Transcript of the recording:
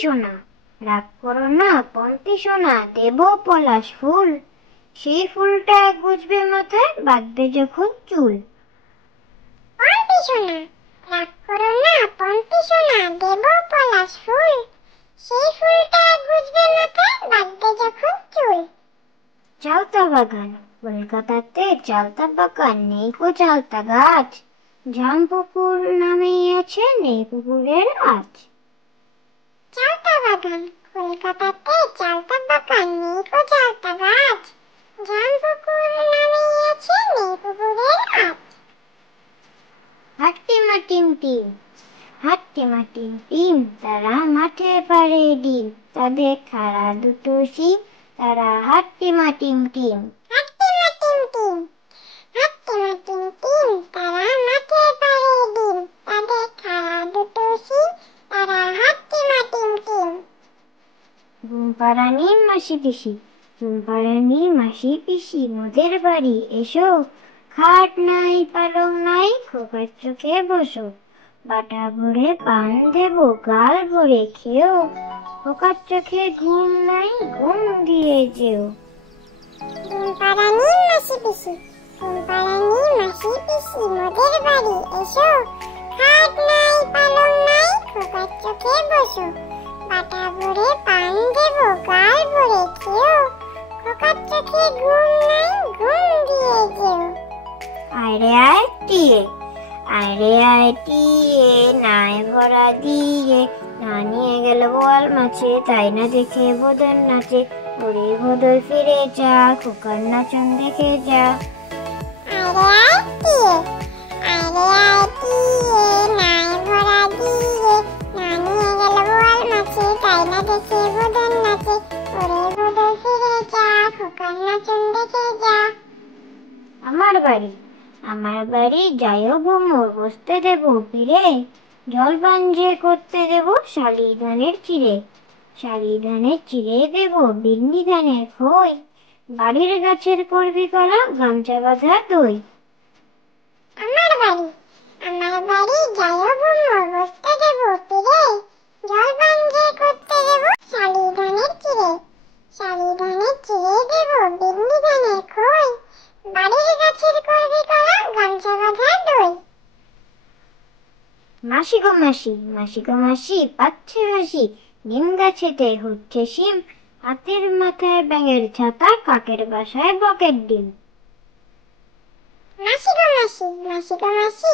সোনা, রাগ করো না পন্তি সোনা, দেব পলাশ ফুল, সেই ফুলটা গুজবে মাথায়, বাঁধবে যখন চুল। পন্তি সোনা, রাগ করো না পন্তি সোনা, দেব পলাশ ফুল, সেই ফুলটা গুজবে মাথায়, বাঁধবে যখন চুল। চালতা বাগান, কলকাতাতে চালতা বাগান, নেই গো চালতা গাছ, জামপুকুর নামেই আছে, নেই পুকুরের আজ। চালতা বাগান, কলকাতাতে চালতা বাগান, নেই গো চালতা গাছ, জামপুকুর নামেই আছে, নেই পুকুরের আজ। হাট্টিমা টিম টিম, হাট্টিমা টিম টিম, তারা মাঠে পাড়ে ডিম, তাদের খাড়া দুটো শিং, তারা হাট্টিমা টিম টিম। হাট্টিমা টিম টিম, হাট্টিমা টিম টিম, তারা মাঠে পাড়ে ডিম, তাদের খাড়া দুটো শিং, তারা হাট্টিমা টিম টিম। ঘুমপাড়ানি মাসি পিসি, ঘুমপাড়ানি মাসি পিসি, মোদের বাড়ি এসো, খাট নাই পালং নাই, খোকার চোখে বসো, বাটা ভরে পান দেবো, গাল ভরে খেও, খোকার চোখে ঘুম নাই, ঘুম দিয়ে যেও। ঘুমপাড়ানি মাসি পিসি, ঘুমপাড়ানি মাসি পিসি, মোদের বাড়ি এসো, খাট নাই পালং নাই, খোকার চোখে বসো, বাটা ভরে পান দেবো, গাল ভরে খেও, খোকার চোখে ঘুম নাই, ঘুম দিয়ে যেও। আরে আয় টিয়ে, আরে আয় টিয়ে, নাই ভরা দিয়ে, না নিয়ে গেল বোয়াল মাছে, তাই না দেখে বদন নাচে, ওরে বদল ফিরে যা, খোকার নাচন দেখে যা। আরে আয় টিয়ে, আরে আয় টিয়ে, নাই ভরা দিয়ে, না নিয়ে গেল বোয়াল মাছে, তাই না দেখে বদন নাচে, ওরে বদল ফিরে যা, খোকার নাচন দেখে যা। আমার বাড়ি, আমার বাড়ি যাইও ভ্রমর, বসতে দেব ফিরে, জলপান যে করতে দেব, শালি ধানের চিড়ে, শালি ধানের চিড়ে দেব, বিন্নি ধানের খই, বাড়ির গাছের করবি কলা, গামছা বাঁধা দই। আমার বাড়ি, আমার বাড়ি যাইও ভ্রমর, বসতে দেব ফিরে, জলপান যে করতে দেব, শালি ধানের চিড়ে, শালি ধানের চিড়ে দেব, বিন্নি ধানের খই, বাড়ির গাছের করবি কলা, গামছা বাঁধা দই। মাসি গো মাসি, মাসি গো মাসি, পাচ্ছে হাসি, নিম গাছেতে হচ্ছে শিম, হাতের মাথায় ব্যাঙের ছাতা, কাকের বাসায় বকের ডিম। মাসি গো মাসি, মাসি গো মাসি,